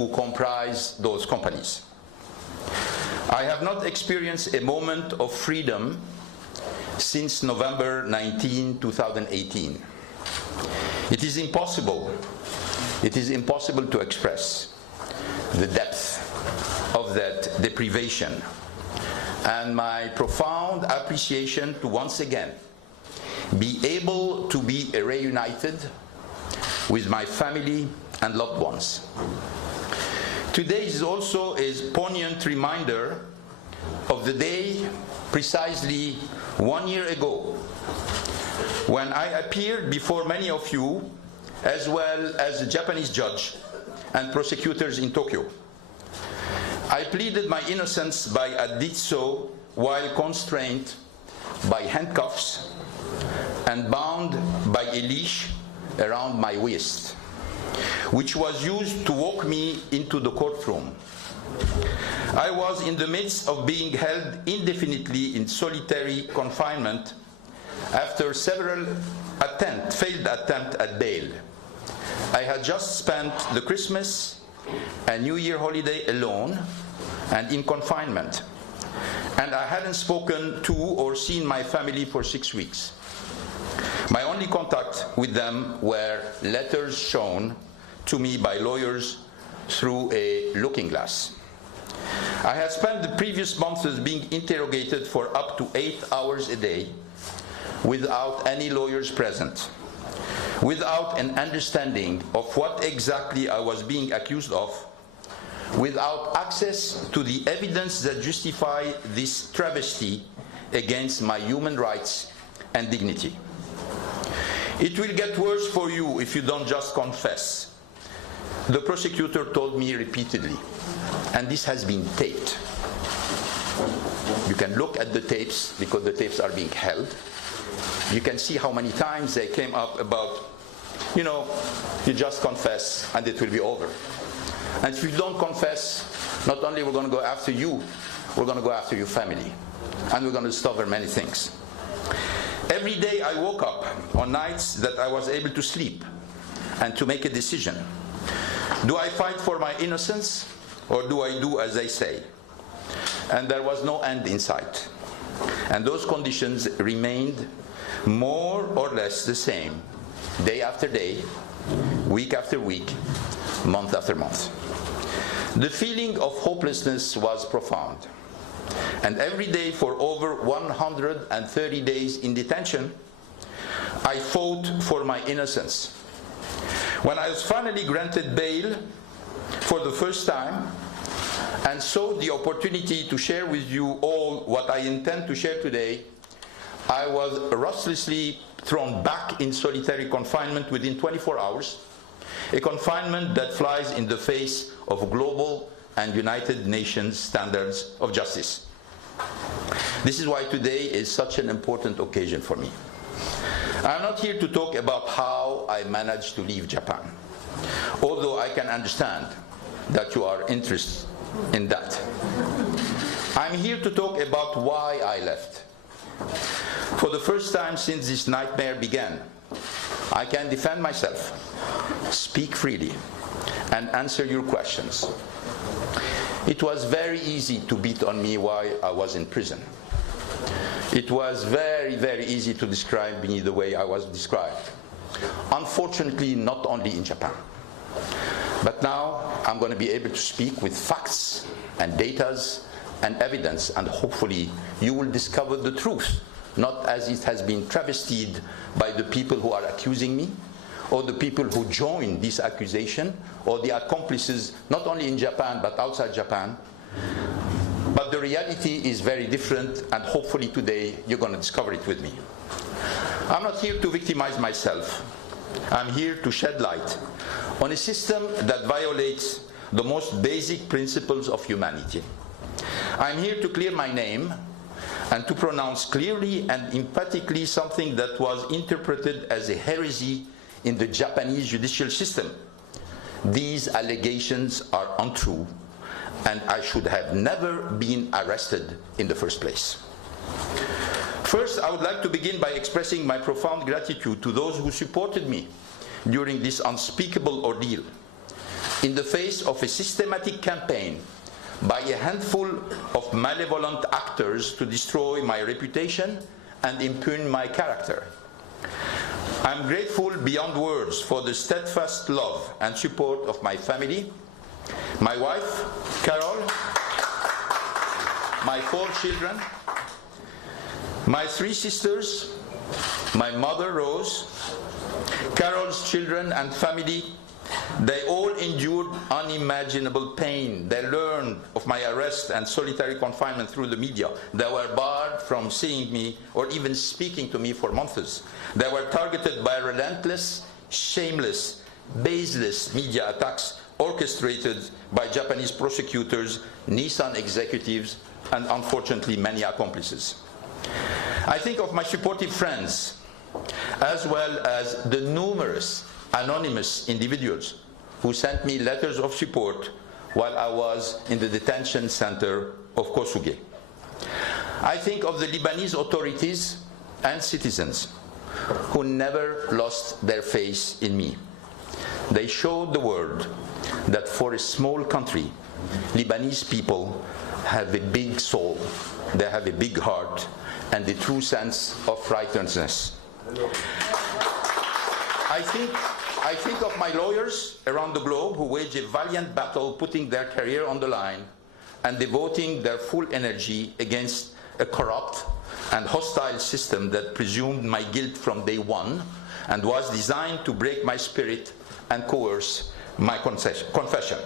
who comprise those companies. I have not experienced a moment of freedom since November 19, 2018. It is impossible to express the depth of that deprivation and my profound appreciation to once again be able to be reunited with my family and loved ones. Today is also a poignant reminder of the day precisely 1 year ago when I appeared before many of you, as well as a Japanese judge and prosecutors in Tokyo. I pleaded my innocence by I did so while constrained by handcuffs and bound by a leash around my waist, which was used to walk me into the courtroom. I was in the midst of being held indefinitely in solitary confinement after several failed attempts at bail. I had just spent the Christmas and New Year holiday alone and in confinement, and I hadn't spoken to or seen my family for 6 weeks. My only contact with them were letters shown to me by lawyers through a looking glass. I had spent the previous months being interrogated for up to 8 hours a day without any lawyers present, without an understanding of what exactly I was being accused of, without access to the evidence that justify this travesty against my human rights and dignity. It will get worse for you if you don't just confess, the prosecutor told me repeatedly, and this has been taped. You can look at the tapes because the tapes are being held. You can see how many times they came up about, you just confess and it will be over. And if you don't confess, not only we're going to go after you, we're going to go after your family. And we're going to discover many things. Every day I woke up on nights that I was able to sleep and to make a decision. Do I fight for my innocence or do I do as they say? And there was no end in sight. And those conditions remained more or less the same, day after day, week after week, month after month. The feeling of hopelessness was profound. And every day for over 130 days in detention, I fought for my innocence. When I was finally granted bail for the first time, and saw the opportunity to share with you all what I intend to share today, I was ruthlessly thrown back in solitary confinement within 24 hours, a confinement that flies in the face of global and United Nations standards of justice. This is why today is such an important occasion for me. I'm not here to talk about how I managed to leave Japan, although I can understand that you are interested in that. I'm here to talk about why I left. For the first time since this nightmare began, I can defend myself, speak freely, and answer your questions. It was very easy to beat on me while I was in prison. It was very, very easy to describe me the way I was described. Unfortunately, not only in Japan. But now I'm going to be able to speak with facts and datas and evidence, and hopefully you will discover the truth, not as it has been travestied by the people who are accusing me, or the people who join this accusation, or the accomplices, not only in Japan but outside Japan. But the reality is very different, and hopefully today you're going to discover it with me. I'm not here to victimize myself. I'm here to shed light on a system that violates the most basic principles of humanity. I'm here to clear my name and to pronounce clearly and emphatically something that was interpreted as a heresy in the Japanese judicial system. These allegations are untrue, and I should have never been arrested in the first place. First, I would like to begin by expressing my profound gratitude to those who supported me during this unspeakable ordeal. in the face of a systematic campaign by a handful of malevolent actors to destroy my reputation and impugn my character. I'm grateful beyond words for the steadfast love and support of my family, my wife, Carol, my 4 children, my 3 sisters, my mother, Rose, Carol's children and family. They all endured unimaginable pain. They learned of my arrest and solitary confinement through the media. They were barred from seeing me or even speaking to me for months. They were targeted by relentless, shameless, baseless media attacks orchestrated by Japanese prosecutors, Nissan executives, and unfortunately many accomplices. I think of my supportive friends, as well as the numerous anonymous individuals who sent me letters of support while I was in the detention center of Kosuge. I think of the Lebanese authorities and citizens who never lost their faith in me. They showed the world that for a small country, Lebanese people have a big soul, they have a big heart, and the true sense of righteousness. I think of my lawyers around the globe who wage a valiant battle, putting their career on the line and devoting their full energy against a corrupt and hostile system that presumed my guilt from day one and was designed to break my spirit and coerce my confession.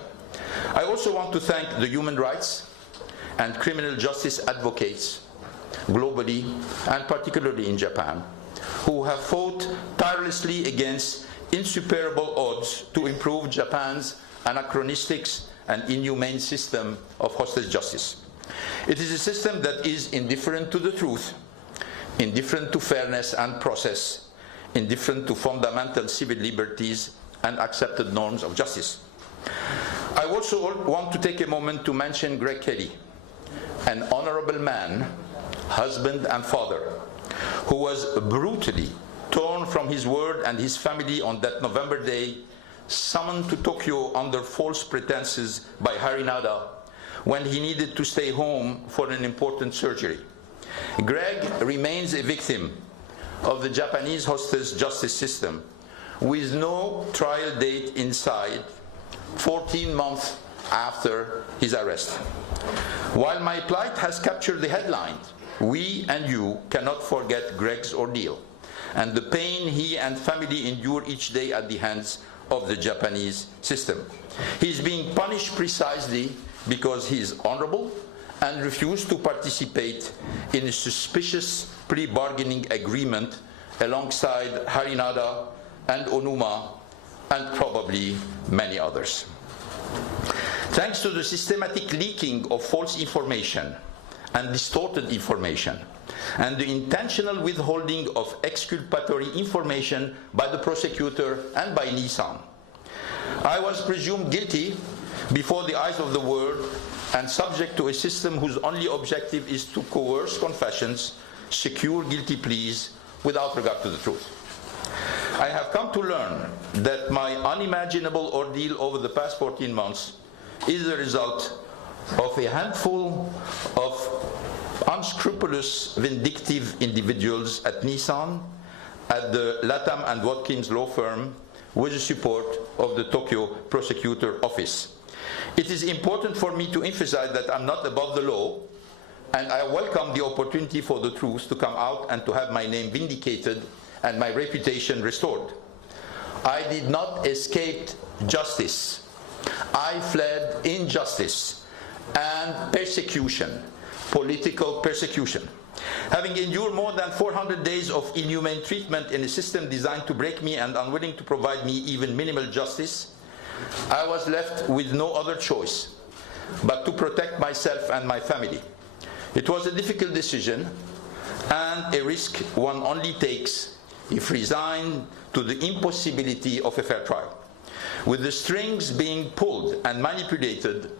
I also want to thank the human rights and criminal justice advocates globally, and particularly in Japan, who have fought tirelessly against insuperable odds to improve Japan's anachronistic and inhumane system of hostage justice. It is a system that is indifferent to the truth, indifferent to fairness and process, indifferent to fundamental civil liberties and accepted norms of justice. I also want to take a moment to mention Greg Kelly, an honorable man, husband and father, who was brutally torn from his word and his family on that November day, summoned to Tokyo under false pretenses by Harinada when he needed to stay home for an important surgery. Greg remains a victim of the Japanese hostage justice system with no trial date in sight 14 months after his arrest. While my plight has captured the headlines, we and you cannot forget Greg's ordeal and the pain he and family endure each day at the hands of the Japanese system. He is being punished precisely because he is honorable and refused to participate in a suspicious pre-bargaining agreement alongside Harinada and Onuma and probably many others. Thanks to the systematic leaking of false information and distorted information, and the intentional withholding of exculpatory information by the prosecutor and by Nissan, I was presumed guilty before the eyes of the world and subject to a system whose only objective is to coerce confessions, secure guilty pleas without regard to the truth. I have come to learn that my unimaginable ordeal over the past 14 months is the result of a handful of unscrupulous, vindictive individuals at Nissan, at the Latham and Watkins law firm, with the support of the Tokyo Prosecutor Office. It is important for me to emphasize that I'm not above the law, and I welcome the opportunity for the truth to come out and to have my name vindicated and my reputation restored. I did not escape justice. I fled injustice and persecution, political persecution. Having endured more than 400 days of inhumane treatment in a system designed to break me and unwilling to provide me even minimal justice, I was left with no other choice but to protect myself and my family. It was a difficult decision and a risk one only takes if resigned to the impossibility of a fair trial. With the strings being pulled and manipulated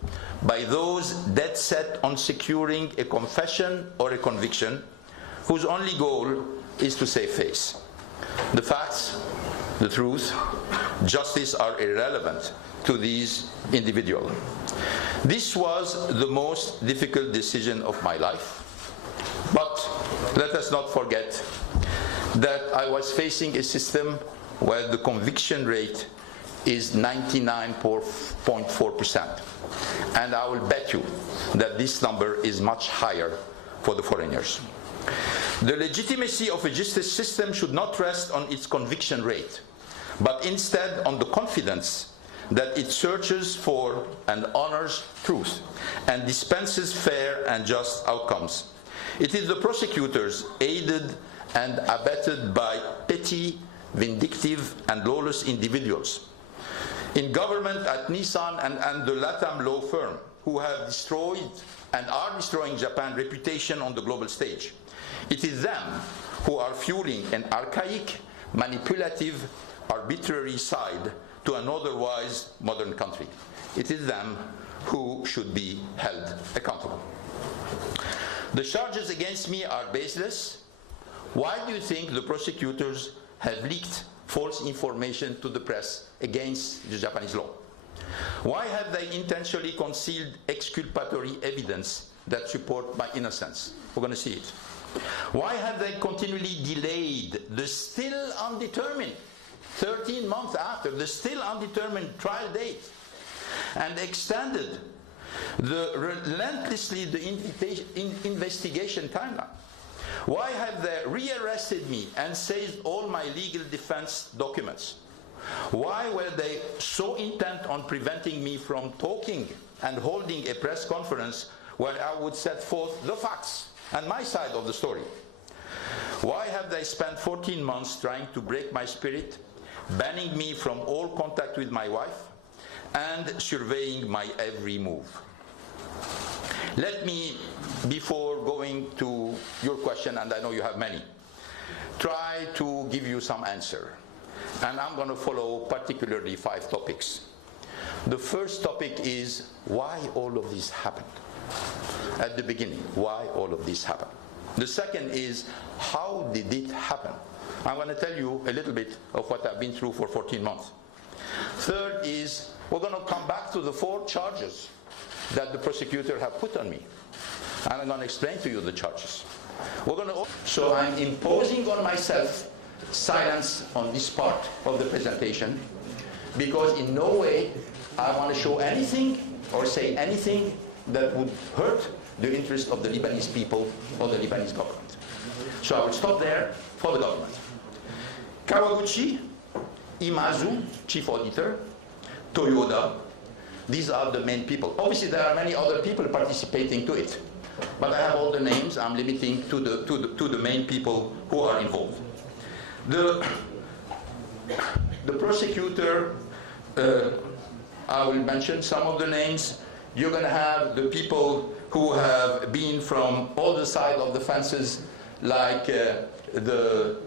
by those dead set on securing a confession or a conviction whose only goal is to save face. The facts, the truth, justice are irrelevant to these individuals. This was the most difficult decision of my life, but let us not forget that I was facing a system where the conviction rate is 99.4%. And I will bet you that this number is much higher for the foreigners. The legitimacy of a justice system should not rest on its conviction rate, but instead on the confidence that it searches for and honors truth and dispenses fair and just outcomes. It is the prosecutors, aided and abetted by petty, vindictive, and lawless individuals in government, at Nissan and the LATAM law firm, who have destroyed and are destroying Japan's reputation on the global stage. It is them who are fueling an archaic, manipulative, arbitrary side to an otherwise modern country. It is them who should be held accountable. The charges against me are baseless. Why do you think the prosecutors have leaked false information to the press against the Japanese law? Why have they intentionally concealed exculpatory evidence that support my innocence? We're going to see it. Why have they continually delayed the still undetermined, 13 months after, the still undetermined trial date, and extended relentlessly the investigation timeline? Why have they rearrested me and seized all my legal defense documents? Why were they so intent on preventing me from talking and holding a press conference where I would set forth the facts and my side of the story? Why have they spent 14 months trying to break my spirit, banning me from all contact with my wife, and surveying my every move? Let me, before going to your question, and I know you have many, try to give you some answer. And I'm going to follow particularly 5 topics. The first topic is why all of this happened. At the beginning, why all of this happened. The second is, how did it happen? I'm going to tell you a little bit of what I've been through for 14 months. Third is, we're going to come back to the 4 charges that the prosecutor have put on me. And I'm going to explain to you the charges. So I'm imposing on myself silence on this part of the presentation, because in no way I want to show anything or say anything that would hurt the interest of the Lebanese people or the Lebanese government. So I will stop there for the government. Kawaguchi, Imazu, chief auditor, Toyoda, these are the main people. Obviously there are many other people participating to it, but I have all the names. I'm limiting to the main people who are involved. The prosecutor, I will mention some of the names. You're going to have the people who have been from all the sides of the fences, like the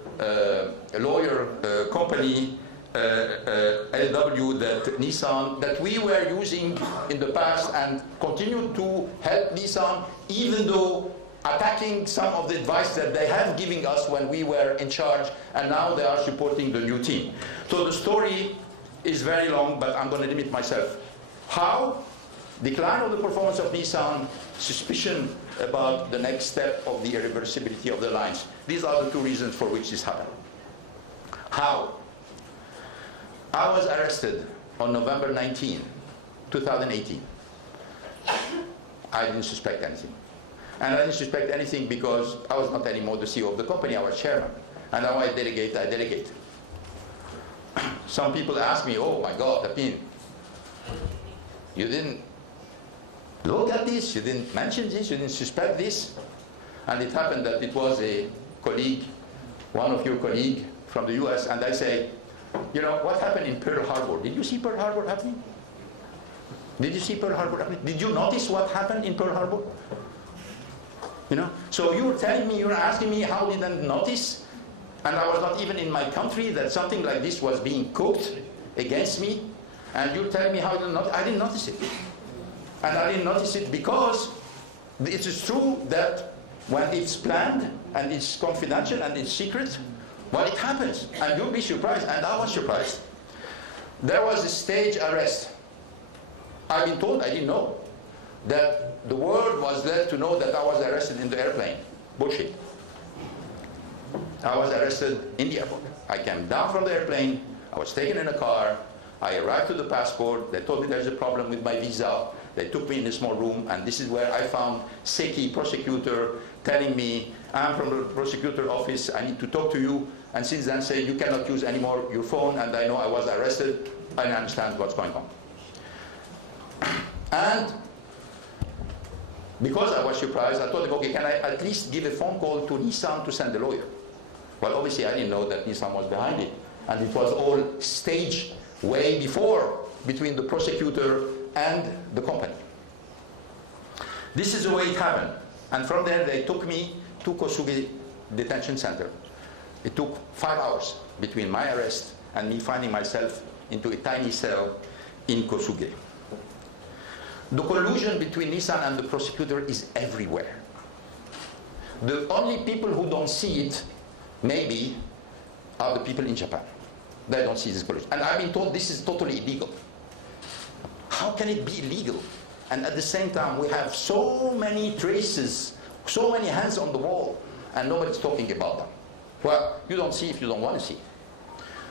lawyer company LW that Nissan, that we were using in the past and continue to help Nissan, even though attacking some of the advice that they have given us when we were in charge, and now they are supporting the new team. So the story is very long, but I'm going to limit myself. How? Decline of the performance of Nissan, suspicion about the next step of the irreversibility of the lines. These are the 2 reasons for which this happened. How? I was arrested on November 19, 2018. I didn't suspect anything. And I didn't suspect anything because I was not anymore the CEO of the company, I was chairman. And now I delegate. Some people ask me, oh my God, Tapin, you didn't look at this, you didn't mention this, you didn't suspect this. And it happened that it was a colleague, one of your colleagues from the US, and I say, you know, what happened in Pearl Harbor? Did you see Pearl Harbor happening? Did you see Pearl Harbor happening? Did you notice what happened in Pearl Harbor? You know, so you were telling me, you were asking me how did I notice, and I was not even in my country, that something like this was being cooked against me, and you're telling me how I didn't notice it. And I didn't notice it because it is true that when it's planned and it's confidential and it's secret, well, it happens, and you'll be surprised, and I was surprised. There was a stage arrest I've been told, I didn't know, that the world was led to know that I was arrested in the airplane. Bullshit. I was arrested in the airport. I came down from the airplane, I was taken in a car, I arrived to the passport, they told me there's a problem with my visa, they took me in a small room, and this is where I found Seki, prosecutor, telling me, I'm from the prosecutor office, I need to talk to you, and since then say, you cannot use anymore your phone, and I know I was arrested, I didn't understand what's going on. And because I was surprised, I told him, okay, can I at least give a phone call to Nissan to send a lawyer? Well, obviously I didn't know that Nissan was behind it, and it was all staged way before between the prosecutor and the company. This is the way it happened. And from there they took me to Kosuge detention center. It took 5 hours between my arrest and me finding myself into a tiny cell in Kosuge. The collusion between Nissan and the prosecutor is everywhere. The only people who don't see it, maybe, are the people in Japan. They don't see this collusion. And I've been told this is totally illegal. How can it be illegal? And at the same time, we have so many traces, so many hands on the wall, and nobody's talking about them. Well, you don't see if you don't want to see.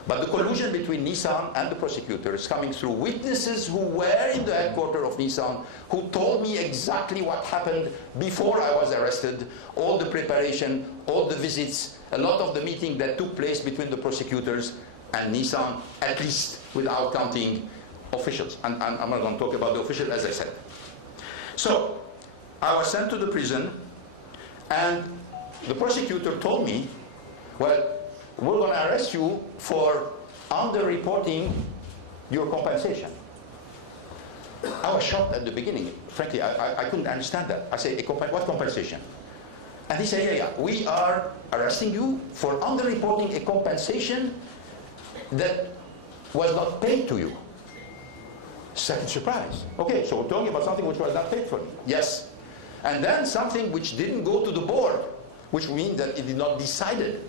But the collusion between Nissan and the prosecutor is coming through witnesses who were in the headquarters of Nissan, who told me exactly what happened before I was arrested, all the preparation, all the visits, a lot of the meeting that took place between the prosecutors and Nissan, at least without counting officials. And I'm not going to talk about the officials, as I said. So I was sent to the prison, and the prosecutor told me, well, we're going to arrest you for under-reporting your compensation. I was shocked at the beginning. Frankly, I couldn't understand that. I said, what compensation? And he said, yeah, we are arresting you for under-reporting a compensation that was not paid to you. Second surprise. Okay, so we're talking about something which was not paid for me. Yes. And then something which didn't go to the board, which means that it did not decided.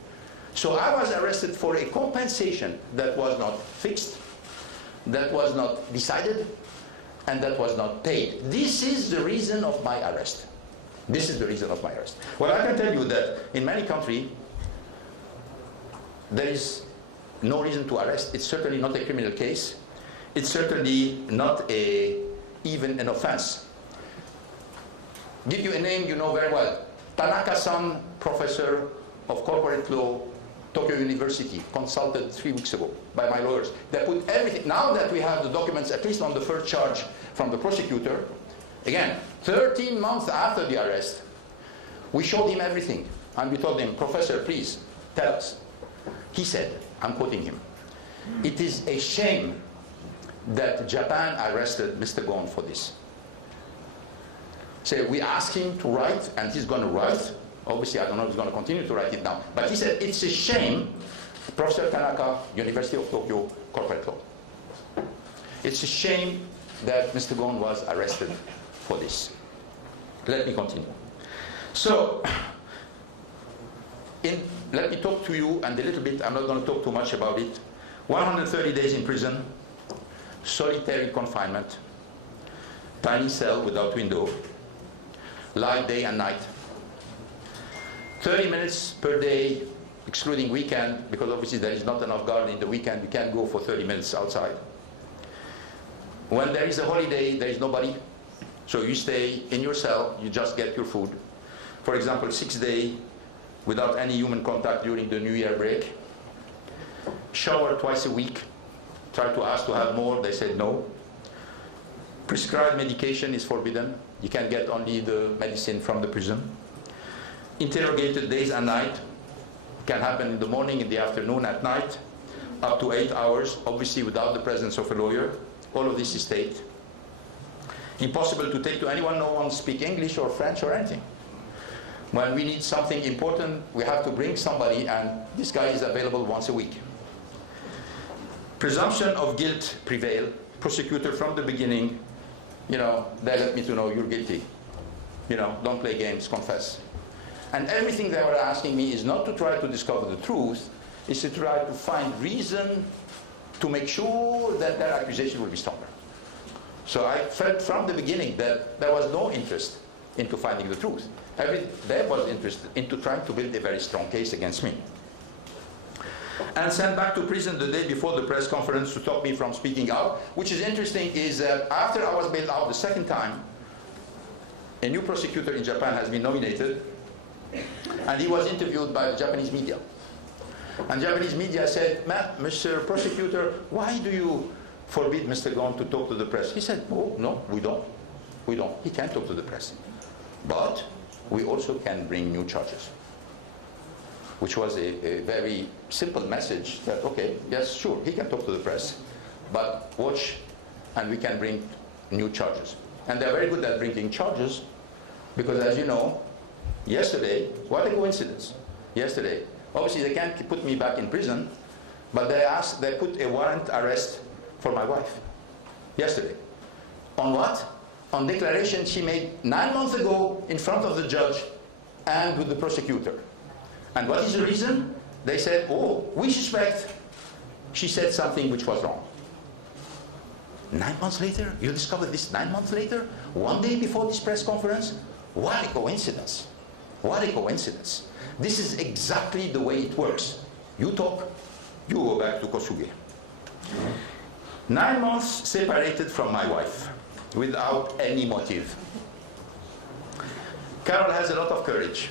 So I was arrested for a compensation that was not fixed, that was not decided, and that was not paid. This is the reason of my arrest. This is the reason of my arrest. Well, I can tell you that in many countries, there is no reason to arrest. It's certainly not a criminal case. It's certainly not even an offense. Give you a name you know very well. Tanaka-san, professor of corporate law, Tokyo University, consulted 3 weeks ago by my lawyers. They put everything. Now that we have the documents, at least on the first charge from the prosecutor, again, 13 months after the arrest, we showed him everything. And we told him, Professor, please, tell us. He said, I'm quoting him, it is a shame that Japan arrested Mr. Ghosn for this. So we asked him to write, and he's going to write. Obviously, I don't know if he's going to continue to write it down. But he said, it's a shame, Professor Tanaka, University of Tokyo, corporate law. It's a shame that Mr. Ghosn was arrested for this. Let me continue. So, let me talk to you, and a little bit, I'm not going to talk too much about it. 130 days in prison, solitary confinement, tiny cell without window, light day and night. 30 minutes per day, excluding weekend, because obviously there is not enough guard in the weekend. You can't go for 30 minutes outside. When there is a holiday, there is nobody. So you stay in your cell, you just get your food. For example, 6 days without any human contact during the New Year break. Shower twice a week. Try to ask to have more, they said no. Prescribed medication is forbidden. You can get only the medicine from the prison. Interrogated days and night. Can happen in the morning, in the afternoon, at night. Up to 8 hours, obviously without the presence of a lawyer. All of this is state. Impossible to take to anyone, no one speaks English or French or anything. When we need something important, we have to bring somebody, and this guy is available once a week. Presumption of guilt prevail. Prosecutor from the beginning, they let me to know you're guilty. Don't play games, confess. And everything they were asking me is not to try to discover the truth, is to try to find reason to make sure that their accusation will be stronger. So I felt from the beginning that there was no interest into finding the truth. There was interest into trying to build a very strong case against me. And sent back to prison the day before the press conference to stop me from speaking out. Which is interesting is that after I was bailed out the second time, a new prosecutor in Japan has been nominated, and he was interviewed by the Japanese media. And Japanese media said, Mr. Prosecutor, why do you forbid Mr. Ghosn to talk to the press? He said, oh, no, we don't. We don't. He can't talk to the press. But we also can bring new charges. Which was a very simple message that, okay, yes, sure, he can talk to the press, but watch, and we can bring new charges. And they're very good at bringing charges, because as you know, yesterday, what a coincidence. Yesterday, obviously they can't put me back in prison, but they put a warrant arrest for my wife. Yesterday. On what? On declaration she made 9 months ago in front of the judge and with the prosecutor. And what is the reason? They said, oh, we suspect she said something which was wrong. 9 months later? You discovered this 9 months later? 1 day before this press conference? What a coincidence. What a coincidence. This is exactly the way it works. You talk, you go back to Kosuge. 9 months separated from my wife without any motive. Carol has a lot of courage.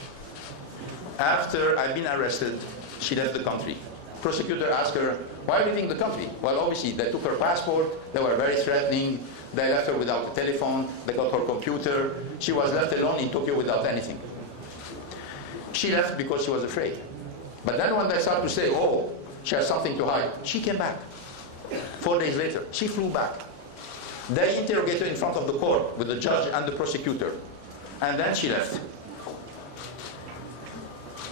After I've been arrested, she left the country. Prosecutor asked her, why are you leaving the country? Well, obviously, they took her passport, they were very threatening, they left her without a telephone, they got her computer, she was left alone in Tokyo without anything. She left because she was afraid. But then when they started to say, oh, she has something to hide, she came back. 4 days later, she flew back. They interrogated her in front of the court with the judge and the prosecutor. And then she left.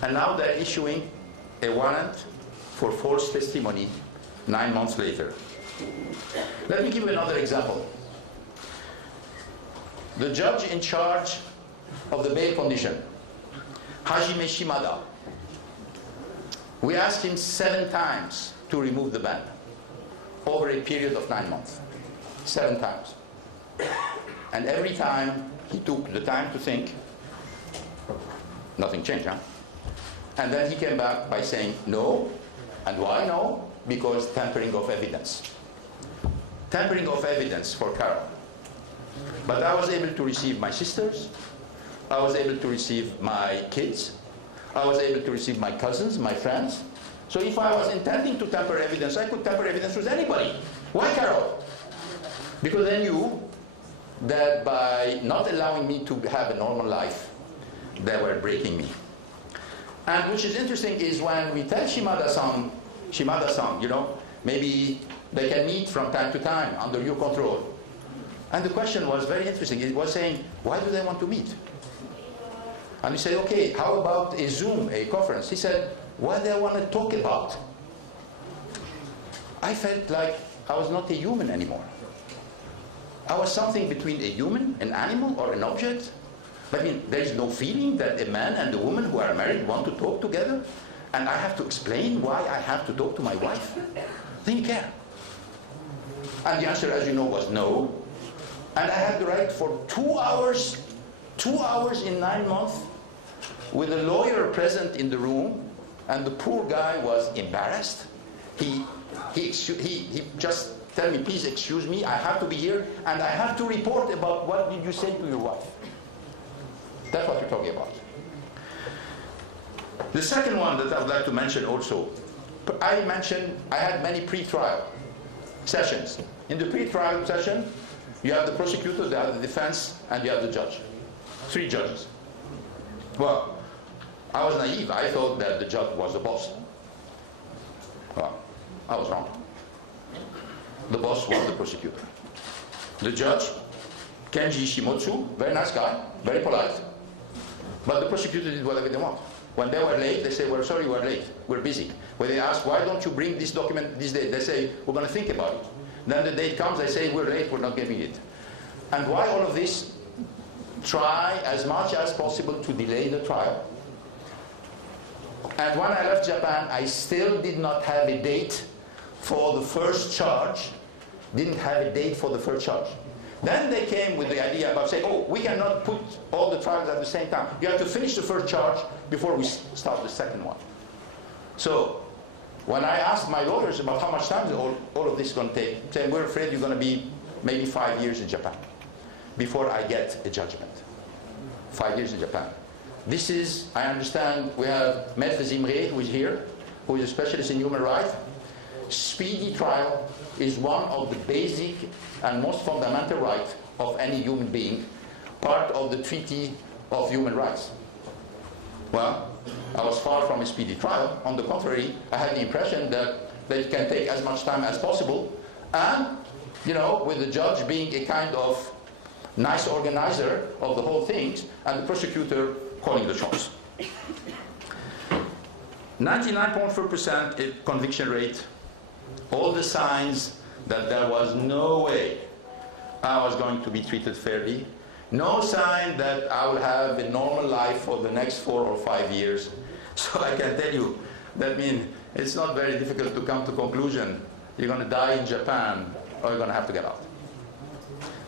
And now they're issuing a warrant for false testimony 9 months later. Let me give you another example. The judge in charge of the bail condition, Hajime Shimada, we asked him 7 times to remove the ban over a period of 9 months. 7 times. And every time he took the time to think, nothing changed, huh? And then he came back by saying no. And why no? Because tampering of evidence. Tampering of evidence for Carol. But I was able to receive my sisters. I was able to receive my kids. I was able to receive my cousins, my friends. So if I was intending to tamper evidence, I could tamper evidence with anybody. Why Carol? Because they knew that by not allowing me to have a normal life, they were breaking me. And which is interesting is when we tell Shimada-san, you know, maybe they can meet from time to time under your control. And the question was very interesting. It was saying, why do they want to meet? And we said, okay, how about a Zoom, a conference? He said, what do they want to talk about? I felt like I was not a human anymore. I was something between a human, an animal, or an object. I mean, there is no feeling that a man and a woman who are married want to talk together, and I have to explain why I have to talk to my wife? They didn't care. And the answer, as you know, was no. And I had the right for 2 hours in 9 months, with a lawyer present in the room, and the poor guy was embarrassed. He just tell me, please excuse me, I have to be here, and I have to report about what did you say to your wife. That's what we're talking about. The second one that I would like to mention also, I had many pre-trial sessions. In the pre-trial session, you have the prosecutor, you have the defense, and you have the judge. 3 judges. Well, I was naive. I thought that the judge was the boss. Well, I was wrong. The boss was the prosecutor. The judge, Kenji Shimotsu, very nice guy, very polite. But the prosecutor did whatever they want. When they were late, they say, we're sorry, we're late, we're busy. When they ask, why don't you bring this document this day? They say, we're going to think about it. Then the date comes, they say, we're late, we're not giving it. And why all of this? Try as much as possible to delay the trial. And when I left Japan, I still did not have a date for the first charge. Didn't have a date for the first charge. Then they came with the idea about saying, oh, we cannot put all the trials at the same time. You have to finish the first charge before we start the second one. So when I asked my lawyers about how much time all of this is going to take, saying, we're afraid you're going to be maybe 5 years in Japan before I get a judgment. 5 years in Japan. This is, I understand, we have Maître Zimri, who is here, who is a specialist in human rights. Speedy trial is one of the basic and most fundamental rights of any human being, part of the Treaty of Human Rights. Well, I was far from a speedy trial. On the contrary, I had the impression that it can take as much time as possible, and, you know, with the judge being a kind of nice organizer of the whole thing, and the prosecutor calling the shots. 99.4% conviction rate, all the signs that there was no way I was going to be treated fairly, no sign that I will have a normal life for the next 4 or 5 years. So I can tell you, that means it's not very difficult to come to conclusion, you're going to die in Japan, or you're going to have to get out.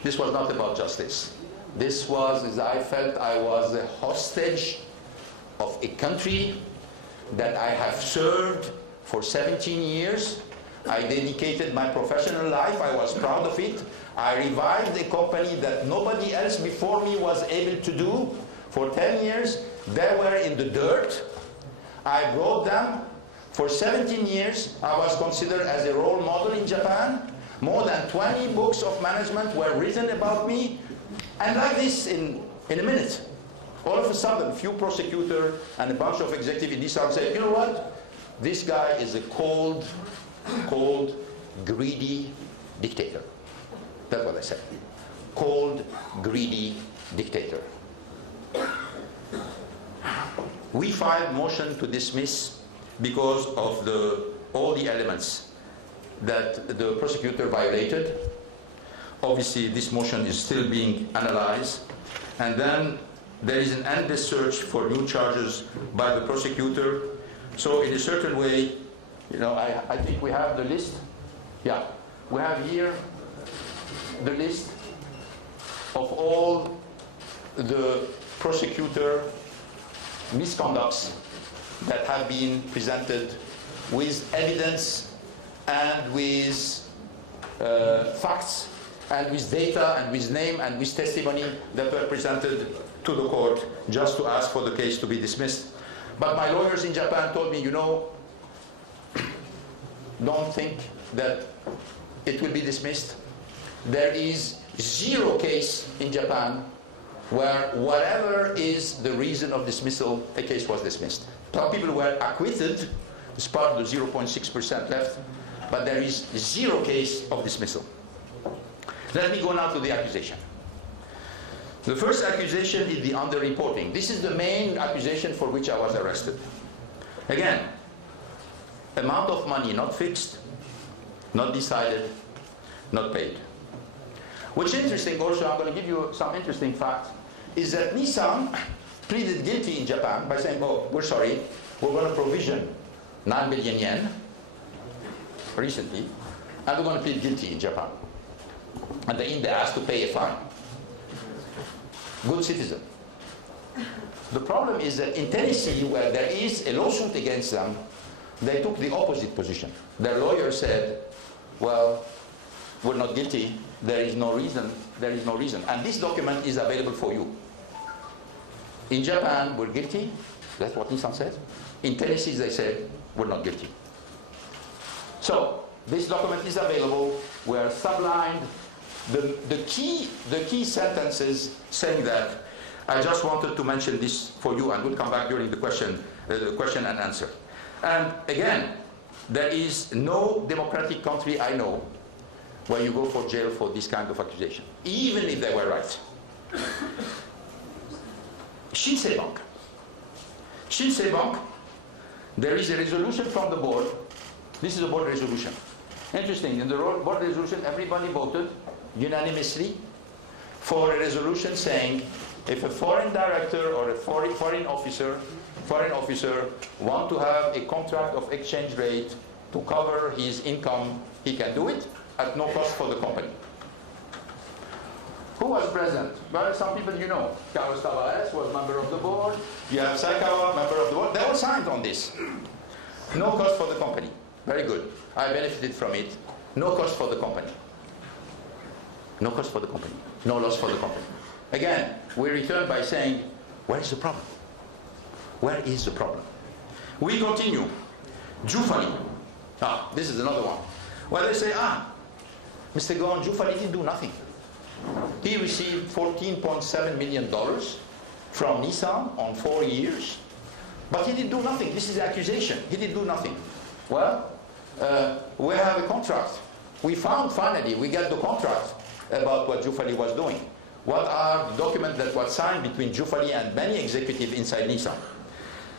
This was not about justice. This was, as I felt, I was a hostage of a country that I have served for 17 years. I dedicated my professional life. I was proud of it. I revived a company that nobody else before me was able to do. For 10 years, they were in the dirt. I brought them. For 17 years, I was considered as a role model in Japan. More than 20 books of management were written about me. And like this, in a minute, all of a sudden, a few prosecutors and a bunch of executives in Nissan say, you know what? This guy is a cold, greedy dictator. That's what I said. Cold, greedy dictator. We filed motion to dismiss because of all the elements that the prosecutor violated. Obviously, this motion is still being analyzed. And then there is an endless search for new charges by the prosecutor. So in a certain way, you know, I think we have the list. Yeah, we have here the list of all the prosecutor misconducts that have been presented with evidence and with facts and with data and with name and with testimony that were presented to the court just to ask for the case to be dismissed. But my lawyers in Japan told me, you know, don't think that it will be dismissed. There is zero case in Japan where whatever is the reason of dismissal, a case was dismissed. Some people were acquitted, as part of the 0.6% left, but there is zero case of dismissal. Let me go now to the accusation. The first accusation is the underreporting. This is the main accusation for which I was arrested. Again, amount of money not fixed, not decided, not paid. What's interesting also, I'm going to give you some interesting facts, is that Nissan pleaded guilty in Japan by saying, oh, we're sorry, we're going to provision 9 billion yen recently, and we're going to plead guilty in Japan. And they asked to pay a fine. Good citizen. The problem is that in Tennessee, where there is a lawsuit against them, they took the opposite position. Their lawyer said, well, we're not guilty, there is no reason, And this document is available for you. In Japan, we're guilty, that's what Nissan said. In Tennessee, they said, we're not guilty. So, this document is available, we're sublined. The key sentences saying that, I just wanted to mention this for you, and we'll come back during the question and answer. And again, there is no democratic country I know where you go for jail for this kind of accusation, even if they were right. Shinsei Bank. Shinsei Bank, there is a resolution from the board. This is a board resolution. Interesting, in the board resolution, everybody voted unanimously for a resolution saying if a foreign director or a foreign officer want to have a contract of exchange rate to cover his income, he can do it at no cost for the company. Who was present? Well, some people you know. Carlos Tavares was member of the board. You have Saikawa, member of the board. They all signed on this. No cost for the company. Very good. I benefited from it. No cost for the company. No cost for the company. No loss for the company. Again, we return by saying, where is the problem? Where is the problem? We continue. Jufali. This is another one. Well, they say, Mr. Ghosn, Jufali didn't do nothing. He received $14.7 million from Nissan on 4 years, but he didn't do nothing. This is the accusation. He didn't do nothing. Well, we have a contract. We found finally, we get the contract about what Jufali was doing. What are the documents that was signed between Jufali and many executives inside Nissan?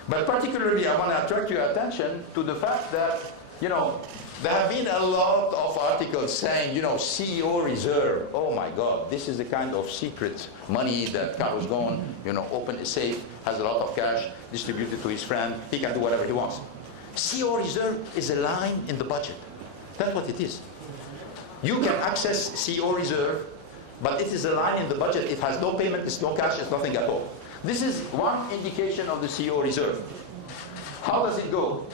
But particularly, I want to attract your attention to the fact that, there have been a lot of articles saying, CEO reserve. Oh my God, this is the kind of secret money that Carlos Ghosn, opened a safe, has a lot of cash, distributed to his friend. He can do whatever he wants. CEO reserve is a line in the budget. That's what it is. You can access CEO reserve, but it is a line in the budget. It has no payment, it's no cash, it's nothing at all. This is one indication of the CEO reserve. How does it go?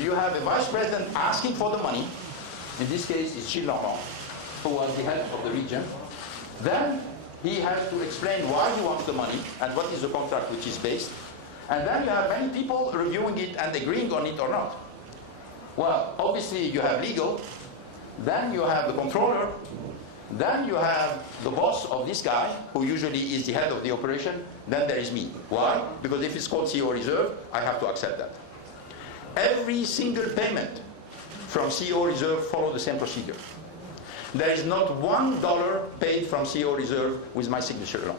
You have a vice president asking for the money. In this case, it's Gilles Normand, who was the head of the region. Then he has to explain why he wants the money and what is the contract which is based. And then you have many people reviewing it and agreeing on it or not. Well, obviously you have legal, then you have the controller, then you have the boss of this guy, who usually is the head of the operation, then there is me. Why? Because if it's called CEO reserve, I have to accept that. Every single payment from CEO reserve follow the same procedure. There is not $1 paid from CEO reserve with my signature alone.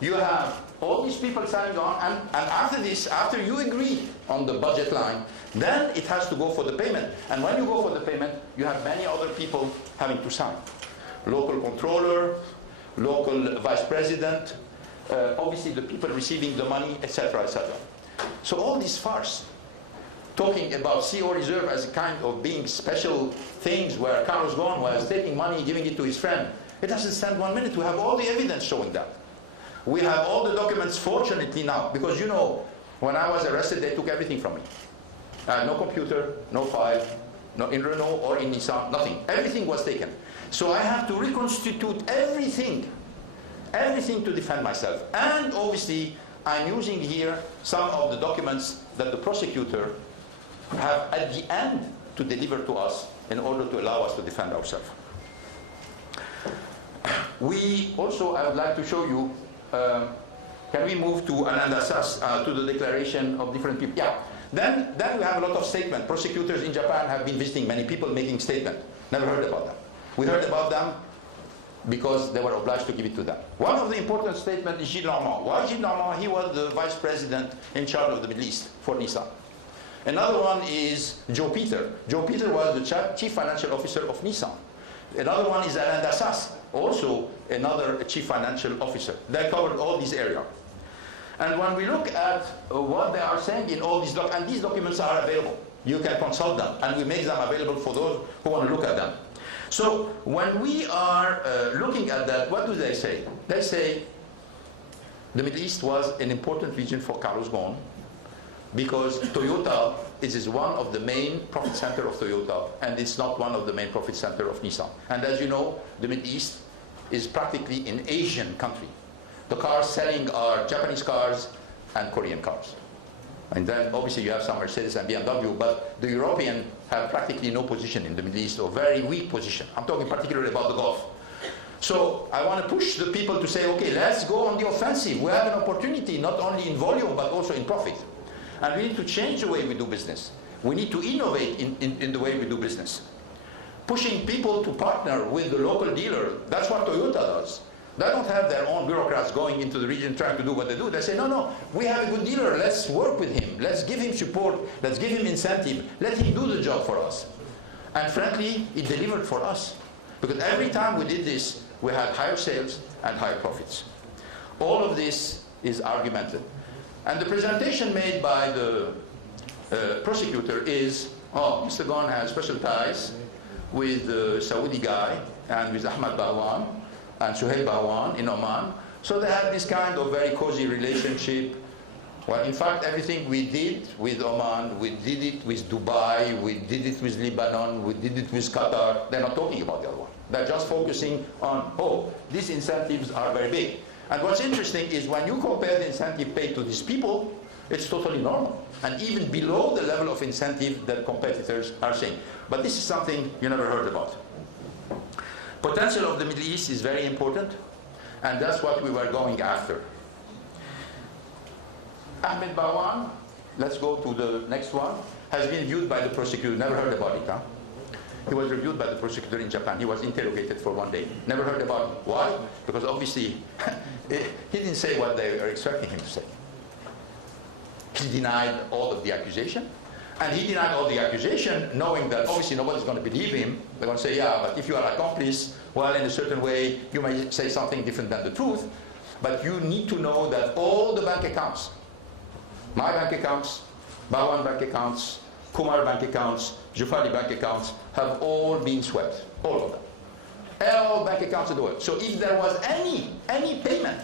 You have all these people signing on, and after this, after you agree on the budget line, then it has to go for the payment. And when you go for the payment, you have many other people having to sign. Local controller, local vice president, obviously the people receiving the money, etc., etc. So all this farce, talking about CEO reserve as a kind of being special things where Carlos Ghosn was taking money, giving it to his friend, it doesn't stand 1 minute. We have all the evidence showing that. We have all the documents, fortunately now, because when I was arrested, they took everything from me. I had no computer, no file, no in Renault or in Nissan, nothing. Everything was taken. So I have to reconstitute everything to defend myself. And obviously, I'm using here some of the documents that the prosecutor have at the end to deliver to us in order to allow us to defend ourselves. We also, I would like to show you, can we move to to the declaration of different people? Yeah. Then we have a lot of statements. Prosecutors in Japan have been visiting many people making statements. Never heard about them. We heard about them because they were obliged to give it to them. One of the important statements is Gilles Normand. Why Gilles Normand? He was the vice president in charge of the Middle East for Nissan. Another one is Joe Peter. Joe Peter was the chief financial officer of Nissan. Another one is Alain Dassas, also another chief financial officer. They covered all these areas. And when we look at what they are saying in all these documents, and these documents are available, you can consult them, and we make them available for those who want to look at them. So when we are looking at that, what do they say? They say the Middle East was an important region for Carlos Ghosn because Toyota is one of the main profit center of Toyota, and it's not one of the main profit center of Nissan. And as you know, the Middle East is practically an Asian country. The cars selling are Japanese cars and Korean cars. And then obviously you have some Mercedes and BMW, but the European have practically no position in the Middle East, or very weak position. I'm talking particularly about the Gulf. So I want to push the people to say, okay, let's go on the offensive. We have an opportunity not only in volume but also in profit. And we need to change the way we do business. We need to innovate in the way we do business. Pushing people to partner with the local dealer, that's what Toyota does. They don't have their own bureaucrats going into the region trying to do what they do. They say, no, we have a good dealer, let's work with him. Let's give him support, let's give him incentive. Let him do the job for us. And frankly, it delivered for us. Because every time we did this, we had higher sales and higher profits. All of this is argumented. And the presentation made by the prosecutor is, Mr. Ghosn has special ties with the Saudi guy and with Ahmad Bahwan. and Suhail Bahwan in Oman. So they had this kind of very cozy relationship. Well, in fact, everything we did with Oman, we did it with Dubai, we did it with Lebanon, we did it with Qatar. They're not talking about the other one. They're just focusing on, oh, these incentives are very big. And what's interesting is when you compare the incentive paid to these people, it's totally normal, and even below the level of incentive that competitors are seeing. But this is something you never heard about. Potential of the Middle East is very important, and that's what we were going after. Ahmed Bawan, let's go to the next one, has been viewed by the prosecutor. Never heard about it, huh? He was reviewed by the prosecutor in Japan. He was interrogated for 1 day. Never heard about it. Why? Because obviously, he didn't say what they were expecting him to say. He denied all of the accusation. And he denied all the accusation, knowing that obviously nobody's going to believe him. They're going to say, yeah, but if you are accomplice, well, in a certain way, you may say something different than the truth. But you need to know that all the bank accounts, my bank accounts, Bawan bank accounts, Kumar bank accounts, Jufali bank accounts, have all been swept. All of them. All bank accounts in the world. So if there was any payment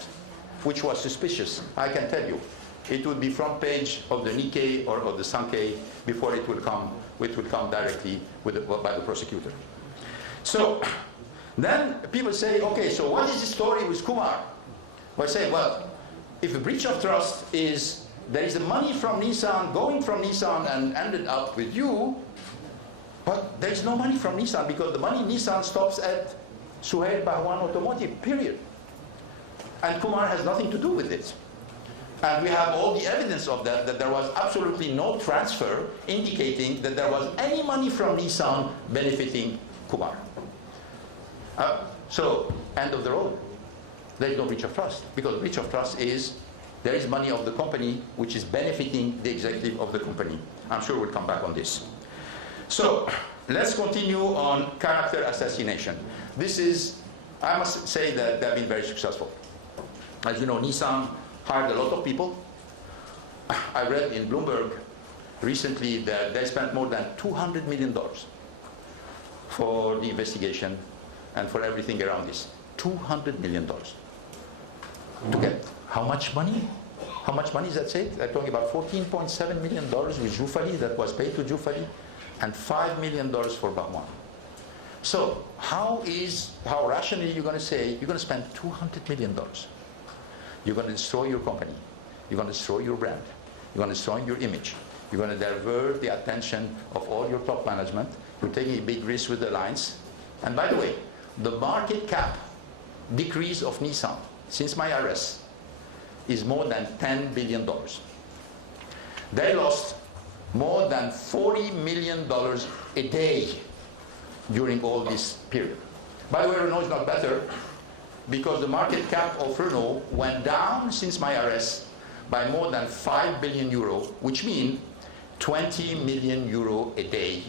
which was suspicious, I can tell you, it would be front page of the Nikkei or of the Sankei before it will come directly by the prosecutor. So then people say, okay, so what is the story with Kumar? I say, well, if a breach of trust is there is the money from Nissan going from Nissan and ended up with you, but there is no money from Nissan because the money Nissan stops at Suhail Bahwan Automotive, period. And Kumar has nothing to do with it. And we have all the evidence of that there was absolutely no transfer indicating that there was any money from Nissan benefiting Kumar. So, end of the road. There is no breach of trust, because breach of trust is there is money of the company which is benefiting the executive of the company. I'm sure we'll come back on this. So, let's continue on character assassination. This is, I must say that they've been very successful. As you know, Nissan hired a lot of people. I read in Bloomberg recently that they spent more than $200 million for the investigation and for everything around this. $200 million. To get how much money? How much money is that saved? They're talking about $14.7 million with Jufali that was paid to Jufali and $5 million for Bahwan. So how rationally you're going to say you're going to spend $200 million? You're going to destroy your company. You're going to destroy your brand. You're going to destroy your image. You're going to divert the attention of all your top management. You're taking a big risk with the lines. And by the way, the market cap decrease of Nissan since my arrest is more than $10 billion. They lost more than $40 million a day during all this period. By the way, Renault is not better, because the market cap of Renault went down since my arrest by more than 5 billion euro, which means 20 million euro a day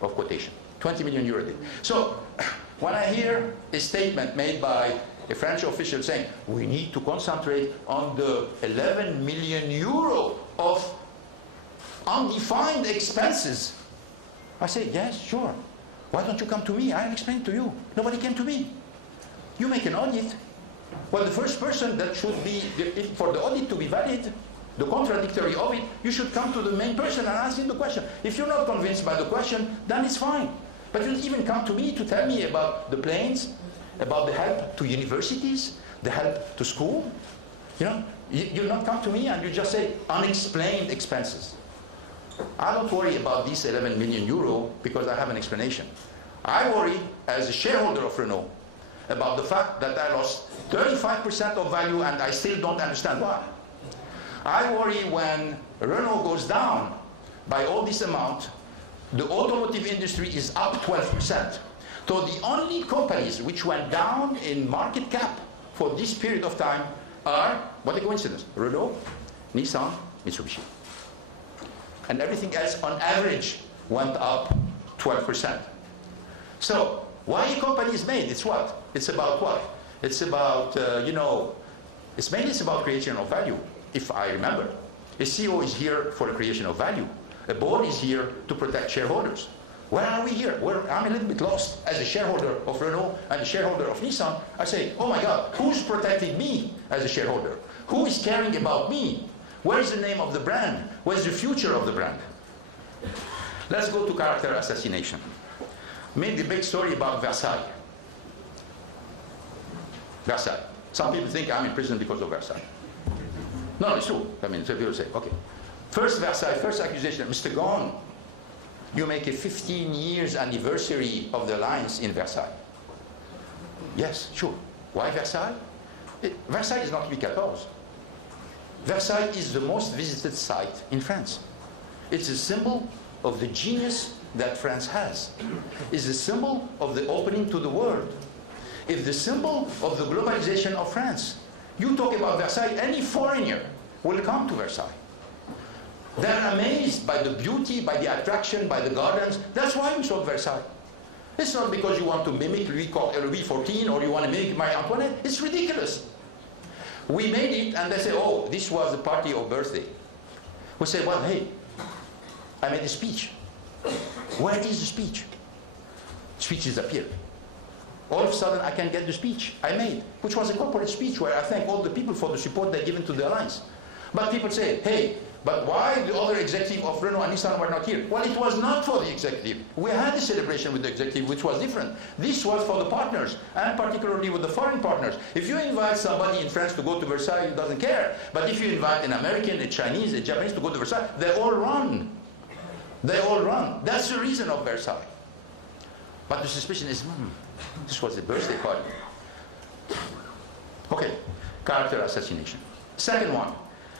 of quotation. 20 million euro a day. So when I hear a statement made by a French official saying, we need to concentrate on the 11 million euro of undefined expenses, I say, yes, sure. Why don't you come to me? I'll explain to you. Nobody came to me. You make an audit. Well, the first person that should be, for the audit to be valid, the contradictory of it, you should come to the main person and ask him the question. If you're not convinced by the question, then it's fine. But you even come to me to tell me about the planes, about the help to universities, the help to school. You know, you'll not come to me and you just say unexplained expenses. I don't worry about these 11 million euro because I have an explanation. I worry as a shareholder of Renault about the fact that I lost 35% of value and I still don't understand why. I worry when Renault goes down by all this amount, the automotive industry is up 12%. So the only companies which went down in market cap for this period of time are, what a coincidence, Renault, Nissan, Mitsubishi. And everything else on average went up 12%. So why a company is made? It's what? It's about what? It's about, it's mainly about creation of value, if I remember. A CEO is here for the creation of value. A board is here to protect shareholders. Where are we here? I'm a little bit lost as a shareholder of Renault and a shareholder of Nissan. I say, oh my God, who's protecting me as a shareholder? Who is caring about me? Where's the name of the brand? Where's the future of the brand? Let's go to character assassination. Made the big story about Versailles. Versailles. Some people think I'm in prison because of Versailles. No, it's true. I mean, so people say, okay. First Versailles, first accusation, Mr. Ghosn, you make a 15 years anniversary of the alliance in Versailles. Yes, sure. Why Versailles? Versailles is not Louis XIV. Versailles is the most visited site in France. It's a symbol of the genius that France has. It's a symbol of the opening to the world. It's the symbol of the globalization of France. You talk about Versailles, any foreigner will come to Versailles. They're amazed by the beauty, by the attraction, by the gardens. That's why we sold Versailles. It's not because you want to mimic Louis XIV or you want to mimic Marie Antoinette. It's ridiculous. We made it and they say, oh, this was a party of birthday. We say, well, hey, I made a speech. Where is the speech? Speech disappeared. All of a sudden, I can get the speech I made, which was a corporate speech where I thank all the people for the support they've given to the alliance. But people say, hey, but why the other executive of Renault and Nissan were not here? Well, it was not for the executive. We had a celebration with the executive, which was different. This was for the partners, and particularly with the foreign partners. If you invite somebody in France to go to Versailles, he doesn't care. But if you invite an American, a Chinese, a Japanese to go to Versailles, they all run. They all run. That's the reason of Versailles. But the suspicion is, this was a birthday party. Okay, character assassination. Second one.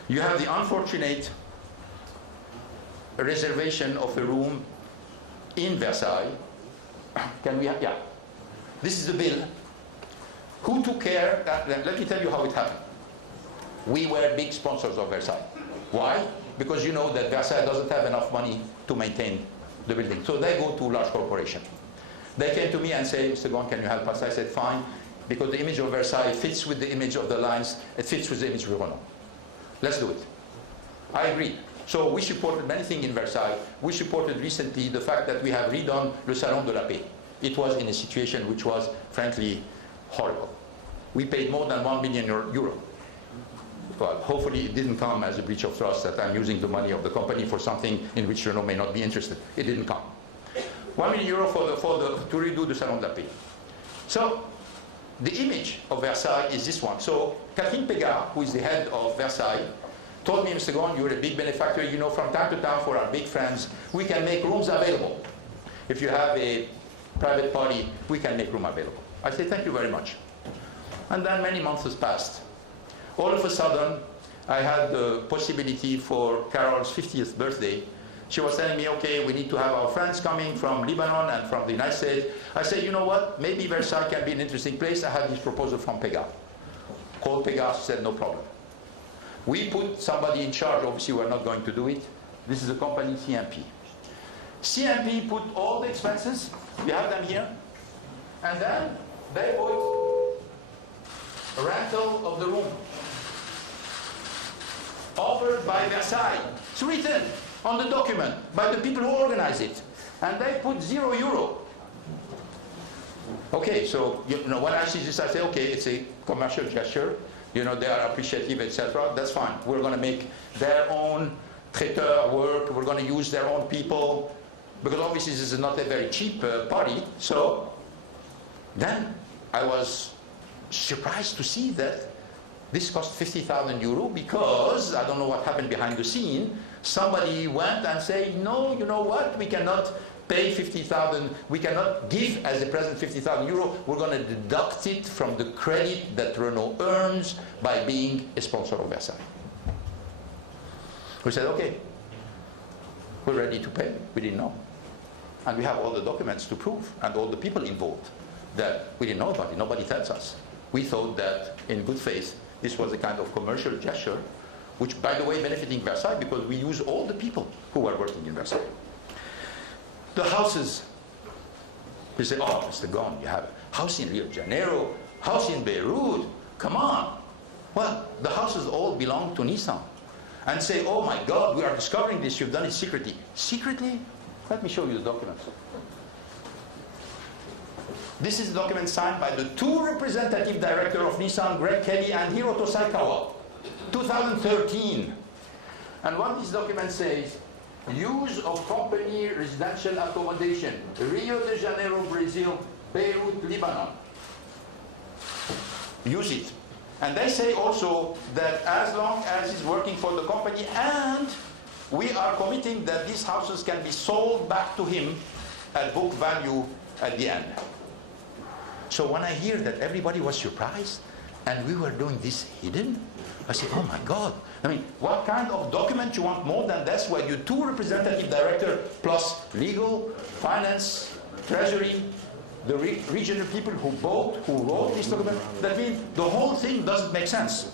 You have the unfortunate reservation of a room in Versailles. Can we have, yeah. This is the bill. Who took care? Let me tell you how it happened. We were big sponsors of Versailles. Why? Because you know that Versailles doesn't have enough money to maintain the building. So they go to large corporations. They came to me and said, Mr. Ghosn, can you help us? I said, fine, because the image of Versailles fits with the image of the Alliance. It fits with the image of Renault. Let's do it. I agreed. So we supported many things in Versailles. We supported recently the fact that we have redone le Salon de la Paix. It was in a situation which was, frankly, horrible. We paid more than 1 million euro. Well, hopefully it didn't come as a breach of trust that I'm using the money of the company for something in which Renault may not be interested. It didn't come. 1 million euro to redo the Salon de la Paix. So the image of Versailles is this one. So Catherine Pégard, who is the head of Versailles, told me, Mr. Ghosn, you're a big benefactor. You know, from time to time, for our big friends, we can make rooms available. If you have a private party, we can make room available. I say, thank you very much. And then many months has passed. All of a sudden, I had the possibility for Carol's 50th birthday. She was telling me, okay, we need to have our friends coming from Lebanon and from the United States. I said, you know what, maybe Versailles can be an interesting place. I had this proposal from Pégard. Called Pégard, she said, no problem. We put somebody in charge, obviously we're not going to do it. This is a company, CNP. CNP put all the expenses, we have them here, and then they put a rental of the room. Offered by Versailles. It's written on the document by the people who organize it. And they put €0. Okay, so you know, when I see this, I say, okay, it's a commercial gesture. You know, they are appreciative, etc. That's fine. We're going to make their own traiteur work. We're going to use their own people. Because obviously this is not a very cheap party. So then I was surprised to see that this cost €50,000 because, I don't know what happened behind the scene, somebody went and said, no, you know what, we cannot pay 50,000, we cannot give as a present €50,000, we're going to deduct it from the credit that Renault earns by being a sponsor of Versailles. We said, okay, we're ready to pay, we didn't know. And we have all the documents to prove, and all the people involved, that we didn't know about it, nobody tells us. We thought that, in good faith, this was a kind of commercial gesture, which, by the way, benefiting Versailles because we use all the people who were working in Versailles. The houses. You say, oh, Mr. Ghosn, you have a house in Rio de Janeiro, house in Beirut, come on. Well, the houses all belong to Nissan. And say, oh my God, we are discovering this, you've done it secretly. Secretly? Let me show you the documents. This is a document signed by the two representative directors of Nissan, Greg Kelly and Hiroto Saikawa, 2013. And what this document says, use of company residential accommodation, Rio de Janeiro, Brazil, Beirut, Lebanon. Use it. And they say also that as long as it's working for the company, and we are committing that these houses can be sold back to him at book value at the end. So when I hear that everybody was surprised and we were doing this hidden, I said, oh my God. I mean, what kind of document you want more than this, where you two representative director plus legal, finance, treasury, the regional people who wrote this document? That means the whole thing doesn't make sense.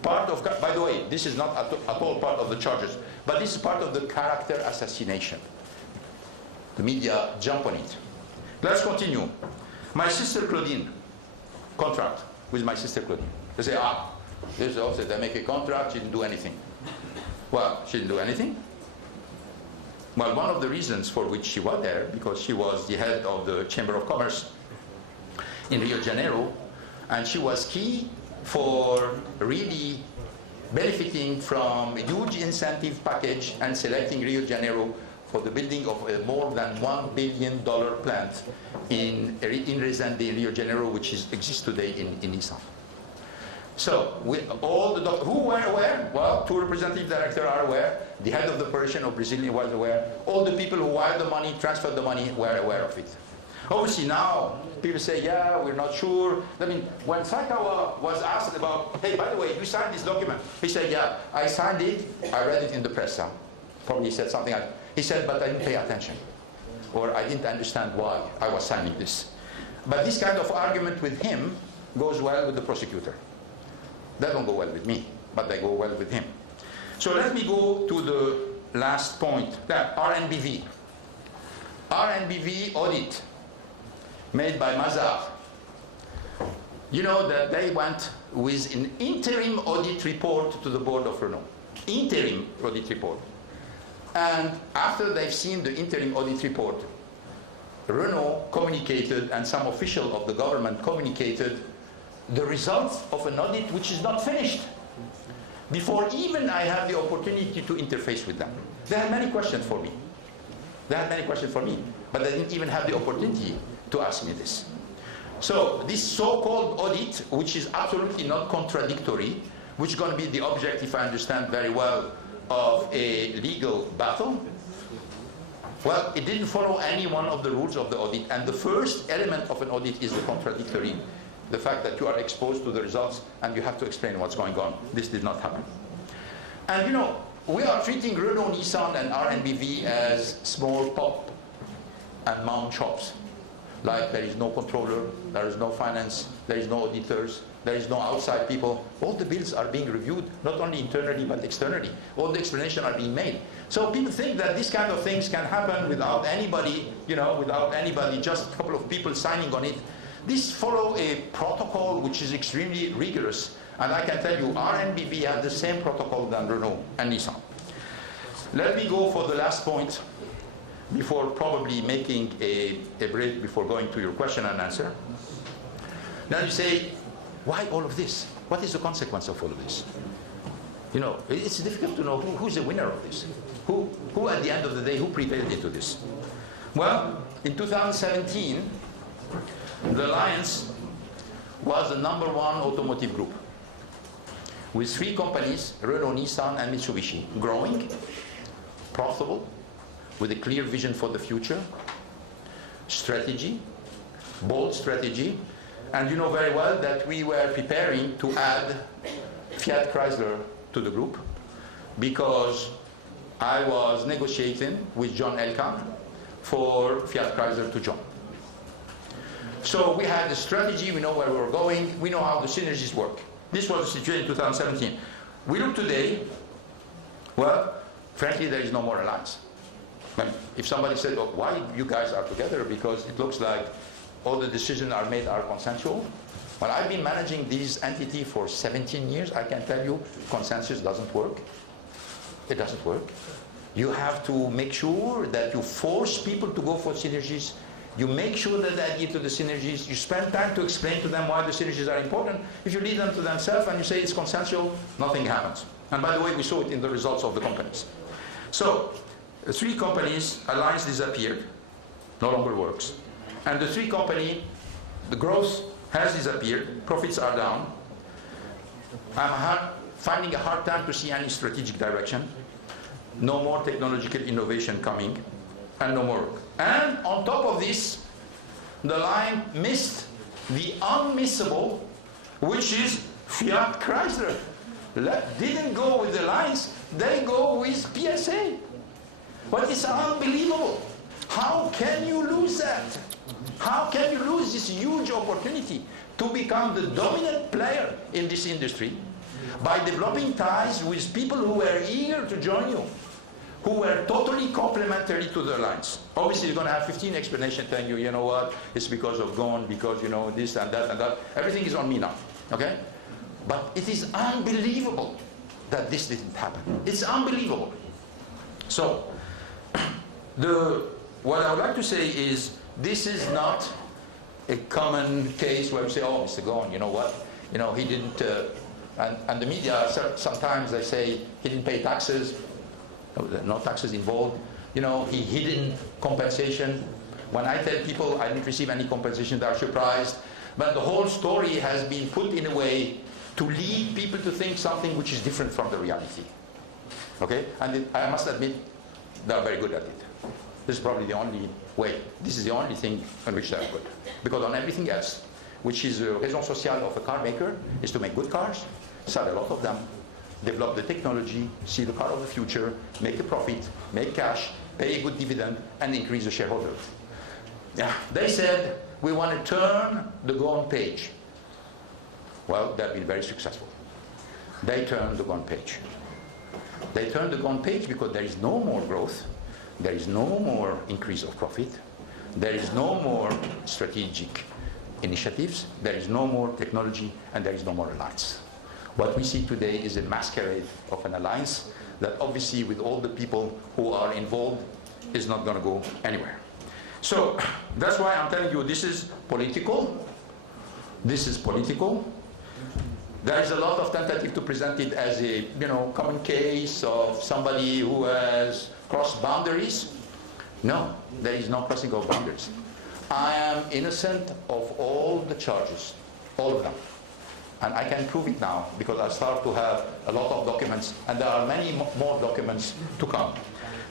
Part of, by the way, this is not at all part of the charges, but this is part of the character assassination. The media jump on it. Let's continue. My sister Claudine, contract with my sister Claudine. They say, this also, they make a contract, she didn't do anything. Well, she didn't do anything. Well, one of the reasons for which she was there, because she was the head of the Chamber of Commerce in Rio de Janeiro, and she was key for really benefiting from a huge incentive package and selecting Rio de Janeiro for the building of a more than $1 billion plant in Resende, in Rio de Janeiro, which exists today in Nissan. So, all the who were aware? Well, two representative directors are aware. The head of the operation of Brazil was aware. All the people who wired the money, transferred the money, were aware of it. Obviously now, people say, yeah, we're not sure. I mean, when Saikawa was asked about, hey, by the way, you signed this document. He said, yeah, I signed it. I read it in the press. Probably said something like, he said, but I didn't pay attention. Or I didn't understand why I was signing this. But this kind of argument with him goes well with the prosecutor. They don't go well with me, but they go well with him. So let me go to the last point, that RNBV. RNBV audit made by Mazar. You know that they went with an interim audit report to the board of Renault. Interim audit report. And after they've seen the interim audit report, Renault communicated, and some official of the government communicated, the results of an audit which is not finished, before even I have the opportunity to interface with them. They had many questions for me. But they didn't even have the opportunity to ask me this. So this so-called audit, which is absolutely not contradictory, which is going to be the object, if I understand very well, of a legal battle, well, it didn't follow any one of the rules of the audit. And the first element of an audit is the contradictory. The fact that you are exposed to the results and you have to explain what's going on. This did not happen. And you know, we are treating Renault, Nissan, and RNBV as small pop and mom shops. Like there is no controller, there is no finance, there is no auditors, there is no outside people. All the bills are being reviewed, not only internally but externally. All the explanations are being made. So people think that these kind of things can happen without anybody, just a couple of people signing on it. This follows a protocol which is extremely rigorous. And I can tell you, RNBV had the same protocol than Renault and Nissan. Let me go for the last point before probably making a break before going to your question and answer. Now you say, why all of this? What is the consequence of all of this? You know, it's difficult to know who's the winner of this. Who at the end of the day, who prevailed into this? Well, in 2017, the Alliance was the #1 automotive group, with 3 companies, Renault, Nissan, and Mitsubishi, growing, profitable, with a clear vision for the future, strategy, bold strategy, and you know very well that we were preparing to add Fiat Chrysler to the group, because I was negotiating with John Elkann for Fiat Chrysler to join. So we had the strategy, we know where we were going, we know how the synergies work. This was the situation in 2017. We look today, well, frankly, there is no more alliance. If somebody said, oh, why you guys are together, because it looks like all the decisions are made are consensual. Well, I've been managing this entity for 17 years. I can tell you consensus doesn't work. It doesn't work. You have to make sure that you force people to go for synergies. You make sure that they adhere to the synergies. You spend time to explain to them why the synergies are important. If you leave them to themselves and you say it's consensual, nothing happens. And by the way, we saw it in the results of the companies. So, the 3 companies, alliance disappeared, no longer works. And the 3 company, the growth has disappeared, profits are down. I'm finding a hard time to see any strategic direction. No more technological innovation coming, and no more work. And on top of this, the line missed the unmissable, which is Fiat Chrysler. Didn't go with the lines, they go with PSA. But it's unbelievable. How can you lose that? How can you lose this huge opportunity to become the dominant player in this industry by developing ties with people who were eager to join you, who were totally complementary to the lines? Obviously, you're going to have 15 explanations telling you, you know what, it's because of Ghosn, because, you know, this and that and that. Everything is on me now, okay? But it is unbelievable that this didn't happen. It's unbelievable. So, what I would like to say is, this is not a common case where we say, oh, Mr. Ghosn, you know what, you know, he didn't, and the media, sometimes they say he didn't pay taxes. No taxes involved. You know, he hidden compensation. When I tell people I didn't receive any compensation, they are surprised. But the whole story has been put in a way to lead people to think something which is different from the reality. Okay? And I must admit, they are very good at it. This is probably the only way. This is the only thing on which they are good. Because on everything else, which is the raison sociale of a car maker, is to make good cars, sell a lot of them, develop the technology, see the car of the future, make a profit, make cash, pay a good dividend, and increase the shareholder. Yeah, they said, we want to turn the Ghosn page. Well, they've been very successful. They turned the Ghosn page. They turned the Ghosn page because there is no more growth, there is no more increase of profit, there is no more strategic initiatives, there is no more technology, and there is no more alliance. What we see today is a masquerade of an alliance that obviously, with all the people who are involved, is not going to go anywhere. So that's why I'm telling you, this is political. This is political. There is a lot of tentative to present it as a, you know, common case of somebody who has crossed boundaries. No, there is no crossing of boundaries. I am innocent of all the charges, all of them. And I can prove it now because I start to have a lot of documents, and there are many more documents to come.